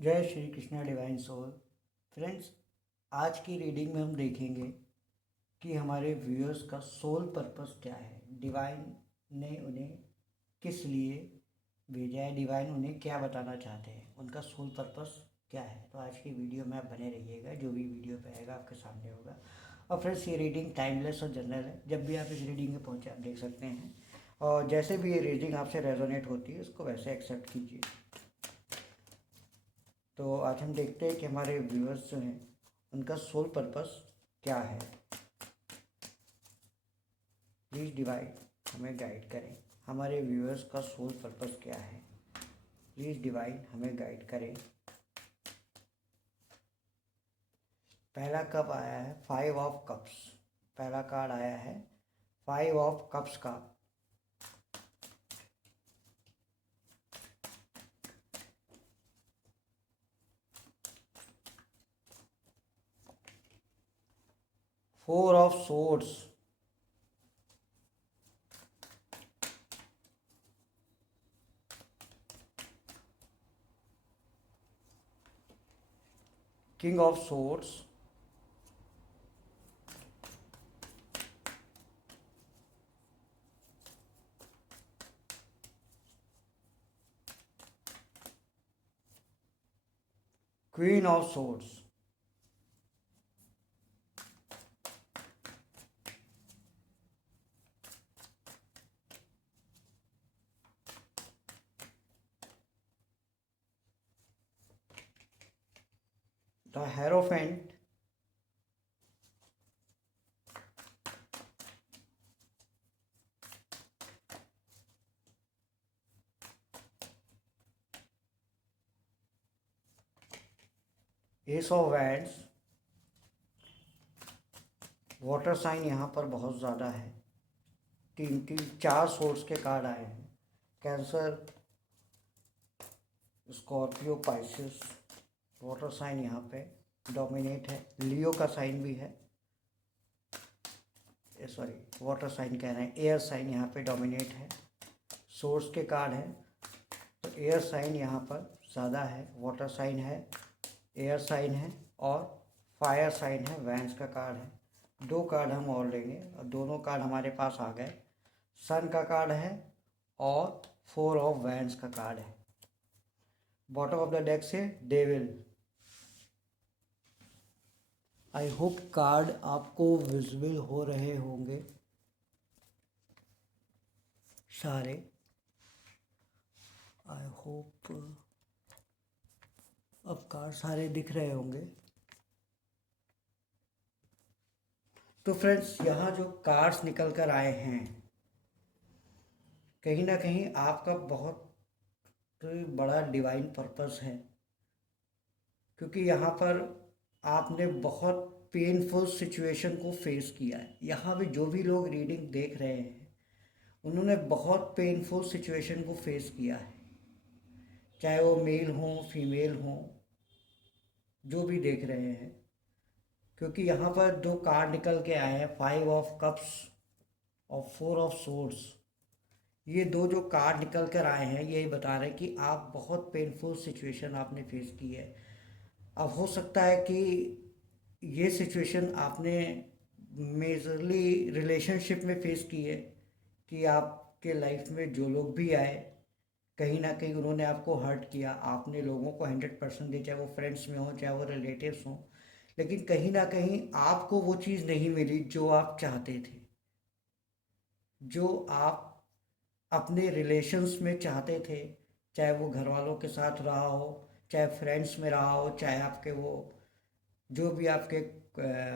जय Shri Krishna divine soul. Friends, आज की रीडिंग में हम देखेंगे कि हमारे व्यूअर्स का सोल पर्पस क्या है। डिवाइन ने उन्हें किस लिए भेजा है, डिवाइन उन्हें क्या बताना चाहते हैं, उनका सोल पर्पस क्या है। तो आज की वीडियो में आप बने रहिएगा, जो भी वीडियो पे आएगा आपके सामने होगा। और फ्रेंड्स, ये रीडिंग टाइमलेस और जनरल है, जब भी आप इस रीडिंग में पहुँचे आप देख सकते हैं। और जैसे भी ये रीडिंग आपसे रेजोनेट होती है उसको वैसे एक्सेप्ट कीजिए। तो आज हम देखते हैं कि हमारे व्यूअर्स जो हैं उनका सोल पर्पस क्या है। प्लीज़ डिवाइन हमें गाइड करें, हमारे व्यूअर्स का सोल पर्पस क्या है। प्लीज़ डिवाइन हमें गाइड करें। पहला कप आया है 5 ऑफ कप्स। पहला कार्ड आया है 5 ऑफ कप्स का।4 of swords. King of swords. Queen of swords. The hierophant. Ace of wands. Water sign यहाँ पर बहुत ज़्यादा है। 4 सोर्स के कार्ड आए हैं। Cancer, Scorpio, Pisces. Water sign यहाँ पे डोमिनेट है। लियो का साइन भी है, सॉरी वाटर साइन कह रहे हैं, एयर साइन यहाँ पे डोमिनेट है। सोर्स के कार्ड है तो एयर साइन यहाँ पर ज़्यादा है। वाटर साइन है, एयर साइन है और फायर साइन है। वैंस का कार्ड है। 2 कार्ड हम और लेंगे और दोनों कार्ड हमारे पास आ गए। सन का कार्ड है और 4 ऑफ वैंस का कार्ड है। बॉटम ऑफ द डेक से डेविल। आई होप कार्ड आपको विजिबल हो रहे होंगे सारे। आई होप अब कार्ड सारे दिख रहे होंगे। तो फ्रेंड्स, यहाँ जो कार्ड्स निकल कर आए हैं, कहीं ना कहीं आपका बहुत बड़ा डिवाइन पर्पस है। क्योंकि यहाँ पर आपने बहुत पेनफुल सिचुएशन को फेस किया है। यहाँ भी जो भी लोग रीडिंग देख रहे हैं उन्होंने बहुत पेनफुल सिचुएशन को फेस किया है, चाहे वो मेल हो फीमेल हो, जो भी देख रहे हैं। क्योंकि यहाँ पर 2 कार्ड निकल के आए हैं, 5 ऑफ कप्स और 4 ऑफ सोर्ड्स। ये जो कार्ड निकल कर आए हैं यही बता रहे हैं कि आप बहुत पेनफुल सिचुएशन आपने फेस की है। अब हो सकता है कि ये सिचुएशन आपने मेजरली रिलेशनशिप में फेस की है, कि आपके लाइफ में जो लोग भी आए कहीं ना कहीं उन्होंने आपको हर्ट किया। आपने लोगों को 100% दिया, चाहे वो फ्रेंड्स में हो चाहे वो रिलेटिव्स हों, लेकिन कहीं ना कहीं आपको वो चीज़ नहीं मिली जो आप चाहते थे, जो आप अपने रिलेशंस में चाहते थे। चाहे वो घर वालों के साथ रहा हो, चाहे फ्रेंड्स में रहा हो, चाहे आपके वो जो भी आपके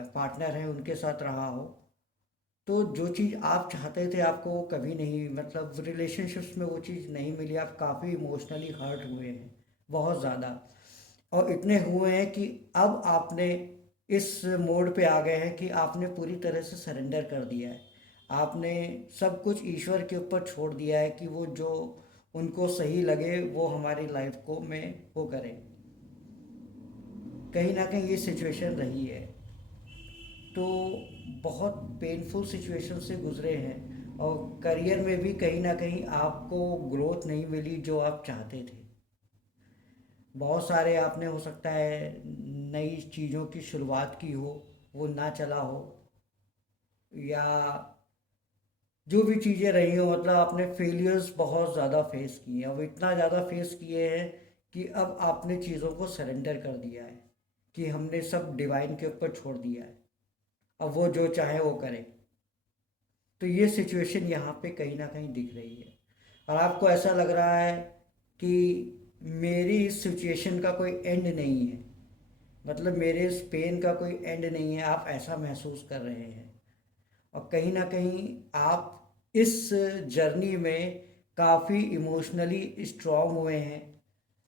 पार्टनर हैं उनके साथ रहा हो। तो जो चीज़ आप चाहते थे आपको वो कभी नहीं, मतलब रिलेशनशिप्स में वो चीज़ नहीं मिली। आप काफ़ी इमोशनली हर्ट हुए हैं, बहुत ज़्यादा। और इतने हुए हैं कि अब आपने इस मोड पे आ गए हैं कि आपने पूरी तरह से सरेंडर कर दिया है। आपने सब कुछ ईश्वर के ऊपर छोड़ दिया है कि वो जो उनको सही लगे वो हमारी लाइफ को में वो करें। कहीं ना कहीं ये सिचुएशन रही है। तो बहुत पेनफुल सिचुएशन से गुजरे हैं और करियर में भी कहीं ना कहीं आपको ग्रोथ नहीं मिली जो आप चाहते थे। बहुत सारे आपने हो सकता है नई चीज़ों की शुरुआत की हो, वो ना चला हो, या जो भी चीज़ें रही हो, मतलब आपने फेलियर्स बहुत ज़्यादा फेस किए हैं, अब इतना ज़्यादा फेस किए हैं कि अब आपने चीज़ों को सरेंडर कर दिया है, कि हमने सब डिवाइन के ऊपर छोड़ दिया है, अब वो जो चाहे वो करे। तो ये सिचुएशन यहाँ पे कहीं ना कहीं दिख रही है, और आपको ऐसा लग रहा है कि मेरी इस सिचुएशन का कोई एंड नहीं है, मतलब मेरे इस पेन का कोई एंड नहीं है, आप ऐसा महसूस कर रहे हैं। और कहीं ना कहीं आप इस जर्नी में काफ़ी इमोशनली स्ट्रांग हुए हैं।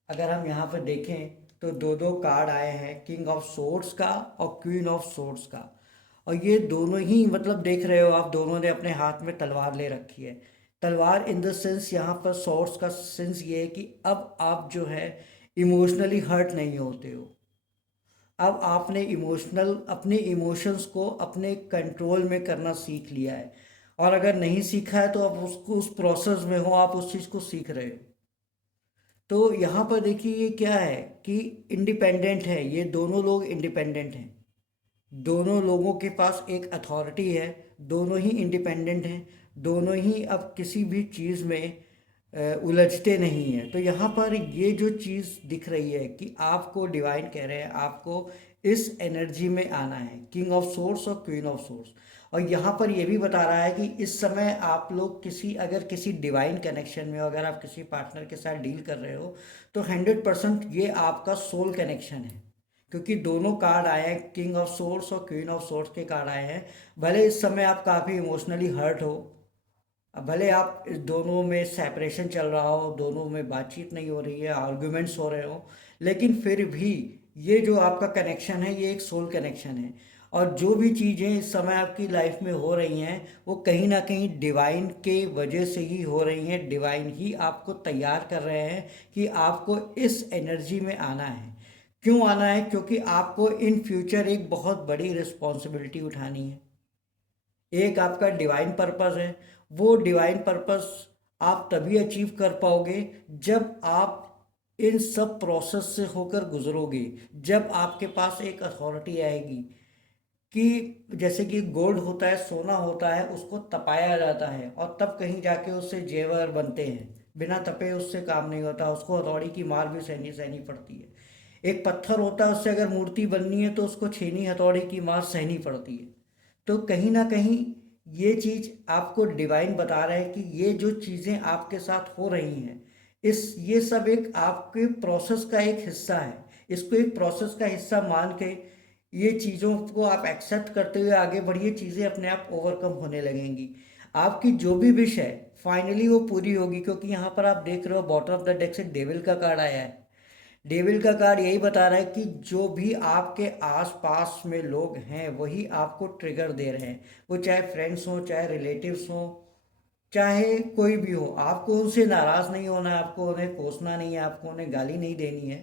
अगर हम यहाँ पर देखें तो दो दो कार्ड आए हैं, किंग ऑफ सोर्ड्स का और क्वीन ऑफ सोर्ड्स का, और ये दोनों ही, मतलब देख रहे हो आप, दोनों ने अपने हाथ में तलवार ले रखी है। तलवार इन द सेंस, यहाँ पर सोर्ड्स का सेंस ये है कि अब आप जो है इमोशनली हर्ट नहीं होते हो। अब आपने अपने इमोशंस को अपने कंट्रोल में करना सीख लिया है, और अगर नहीं सीखा है तो आप उसको, उस प्रोसेस में हो, आप उस चीज़ को सीख रहे हो। तो यहाँ पर देखिए ये क्या है कि इंडिपेंडेंट है, ये दोनों लोग इंडिपेंडेंट हैं, दोनों लोगों के पास एक अथॉरिटी है, दोनों ही इंडिपेंडेंट हैं, दोनों ही अब किसी भी चीज़ में उलझते नहीं हैं। तो यहाँ पर ये जो चीज़ दिख रही है कि आपको डिवाइन कह रहे हैं आपको इस एनर्जी में आना है, किंग ऑफ सोर्स और क्वीन ऑफ सोर्स। और यहाँ पर ये भी बता रहा है कि इस समय आप लोग अगर किसी डिवाइन कनेक्शन में हो, अगर आप किसी पार्टनर के साथ डील कर रहे हो, तो 100% ये आपका सोल कनेक्शन है, क्योंकि दोनों कार्ड आए हैं, किंग ऑफ सोर्स और क्वीन ऑफ सोर्स के कार्ड आए हैं। भले इस समय आप काफ़ी इमोशनली हर्ट हो, अब भले आप इस दोनों में सेपरेशन चल रहा हो, दोनों में बातचीत नहीं हो रही है, आर्ग्यूमेंट्स हो रहे हो, लेकिन फिर भी ये जो आपका कनेक्शन है ये एक सोल कनेक्शन है। और जो भी चीज़ें इस समय आपकी लाइफ में हो रही हैं वो कहीं ना कहीं डिवाइन के वजह से ही हो रही हैं, डिवाइन ही आपको तैयार कर रहे हैं कि आपको इस एनर्जी में आना है। क्यों आना है? क्योंकि आपको इन फ्यूचर एक बहुत बड़ी रिस्पॉन्सिबिलिटी उठानी है। एक आपका डिवाइन पर्पस है, वो डिवाइन पर्पस आप तभी अचीव कर पाओगे जब आप इन सब प्रोसेस से होकर गुजरोगे, जब आपके पास एक अथॉरिटी आएगी कि जैसे कि गोल्ड होता है, सोना होता है, उसको तपाया जाता है और तब कहीं जाके उससे जेवर बनते हैं, बिना तपे उससे काम नहीं होता, उसको हथौड़ी की मार भी सहनी सहनी पड़ती है। एक पत्थर होता है, उससे अगर मूर्ति बननी है तो उसको छेनी हथौड़ी की मार सहनी पड़ती है। तो कहीं ना कहीं ये चीज़ आपको डिवाइन बता रहा है कि ये जो चीज़ें आपके साथ हो रही हैं, ये सब एक आपके प्रोसेस का एक हिस्सा है। इसको एक प्रोसेस का हिस्सा मान के ये चीज़ों को आप एक्सेप्ट करते हुए आगे बढ़िए, चीज़ें अपने आप ओवरकम होने लगेंगी। आपकी जो भी विश है फाइनली वो पूरी होगी, क्योंकि यहाँ पर आप देख रहे हो बॉटम ऑफ द डेक से डेविल का कार्ड आया है। डेविल का कार्ड यही बता रहा है कि जो भी आपके आसपास में लोग हैं वही आपको ट्रिगर दे रहे हैं, वो चाहे फ्रेंड्स हो, चाहे रिलेटिव्स हो, चाहे कोई भी हो। आपको उनसे नाराज़ नहीं होना है, आपको उन्हें कोसना नहीं है, आपको उन्हें गाली नहीं देनी है।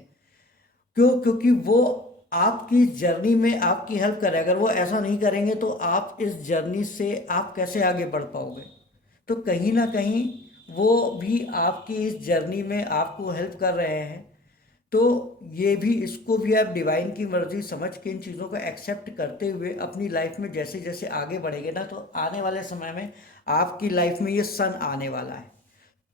क्यों? क्योंकि वो आपकी जर्नी में आपकी हेल्प करे। अगर वो ऐसा नहीं करेंगे तो आप इस जर्नी से आप कैसे आगे बढ़ पाओगे? तो कहीं ना कहीं वो भी आपकी इस जर्नी में आपको हेल्प कर रहे हैं। तो ये भी, इसको भी आप डिवाइन की मर्जी समझ के इन चीज़ों को एक्सेप्ट करते हुए अपनी लाइफ में जैसे जैसे आगे बढ़ेंगे ना, तो आने वाले समय में आपकी लाइफ में ये सन आने वाला है।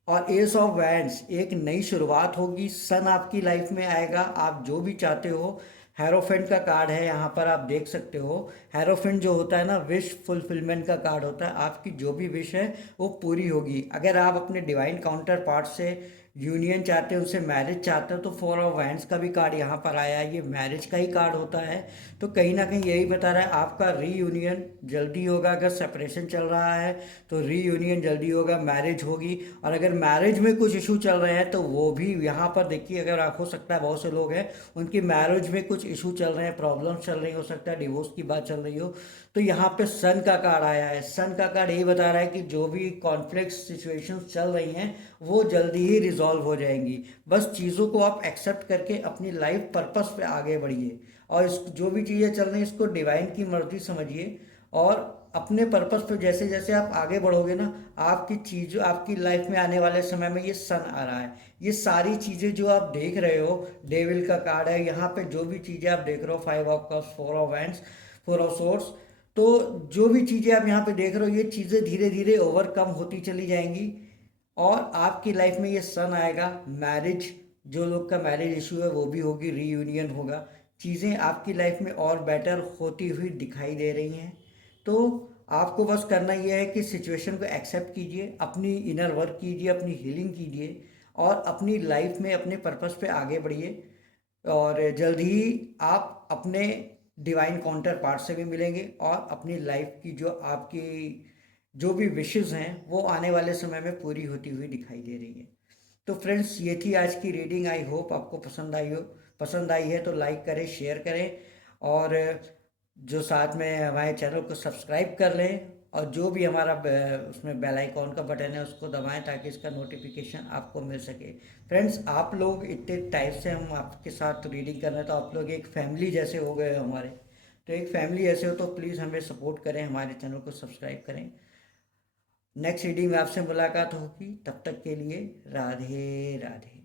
और एस ऑफ वैंड्स, एक नई शुरुआत होगी, सन आपकी लाइफ में आएगा, आप जो भी चाहते हो। हेरोफेंट का कार्ड है यहाँ पर, आप देख सकते हो। हेरोफेंट जो होता है ना, विश फुलफिलमेंट का कार्ड होता है। आपकी जो भी विश है वो पूरी होगी। अगर आप अपने डिवाइन काउंटर पार्ट से यूनियन चाहते हैं, उनसे मैरिज चाहते हो, तो फोर ऑफ वैंड्स का भी कार्ड यहाँ पर आया है, ये मैरिज का ही कार्ड होता है। तो कहीं ना कहीं यही बता रहा है आपका रीयूनियन जल्दी होगा। अगर सेपरेशन चल रहा है तो रीयूनियन जल्दी होगा, मैरिज होगी। और अगर मैरिज में कुछ इशू चल रहे हैं तो वो भी यहाँ पर देखिए, अगर आप, हो सकता है बहुत से लोग हैं उनकी मैरिज में कुछ इशू चल रहे हैं, प्रॉब्लम्स चल रही हो सकता है डिवोर्स की बात चल रही हो। तो यहाँ पे सन का कार्ड आया है। सन का कार्ड यही बता रहा है कि जो भी कॉन्फ्लिक्ट सिचुएशंस चल रही हैं वो जल्दी ही रिजॉल्व हो जाएंगी। बस चीज़ों को आप एक्सेप्ट करके अपनी लाइफ पर्पस पे आगे बढ़िए, और इस जो भी चीज़ें चल रही हैं इसको डिवाइन की मर्जी समझिए, और अपने पर्पस पे जैसे जैसे आप आगे बढ़ोगे ना, आपकी चीज आपकी लाइफ में आने वाले समय में ये सन आ रहा है, ये सारी चीजें जो आप देख रहे हो, डेविल का कार्ड है यहाँ पे, जो भी चीजें आप देख रहे हो, 5 of cups, 4 of wands, 4 of source, तो जो भी चीजें आप यहाँ पे देख रहे हो, ये चीजें धीरे धीरे ओवरकम होती चली जाएंगी और आपकी लाइफ में ये सन आएगा। मैरिज, जो लोग का मैरिज इशू है वो भी होगी, रीयूनियन होगा, चीज़ें आपकी लाइफ में और बेटर होती हुई दिखाई दे रही हैं। तो आपको बस करना ये है कि सिचुएशन को एक्सेप्ट कीजिए, अपनी इनर वर्क कीजिए, अपनी हीलिंग कीजिए और अपनी लाइफ में अपने पर्पस पे आगे बढ़िए। और जल्द ही आप अपने डिवाइन काउंटर पार्ट से भी मिलेंगे और अपनी लाइफ की जो आपकी जो भी विशेस हैं वो आने वाले समय में पूरी होती हुई दिखाई दे रही है। तो फ्रेंड्स, ये थी आज की रीडिंग। आई होप आपको पसंद आई हो। पसंद आई है तो लाइक करें, शेयर करें और जो साथ में हमारे चैनल को सब्सक्राइब कर लें और जो भी हमारा उसमें बेल आइकॉन का बटन है उसको दबाएं ताकि इसका नोटिफिकेशन आपको मिल सके। फ्रेंड्स, आप लोग इतने टाइप से हम आपके साथ रीडिंग कर रहे हैं तो आप लोग एक फैमिली जैसे हो गए हो हमारे। तो एक फैमिली ऐसे हो तो प्लीज़ हमें सपोर्ट करें, हमारे चैनल को सब्सक्राइब करें। नेक्स्ट रीडिंग में आपसे मुलाकात होगी, तब तक के लिए राधे राधे।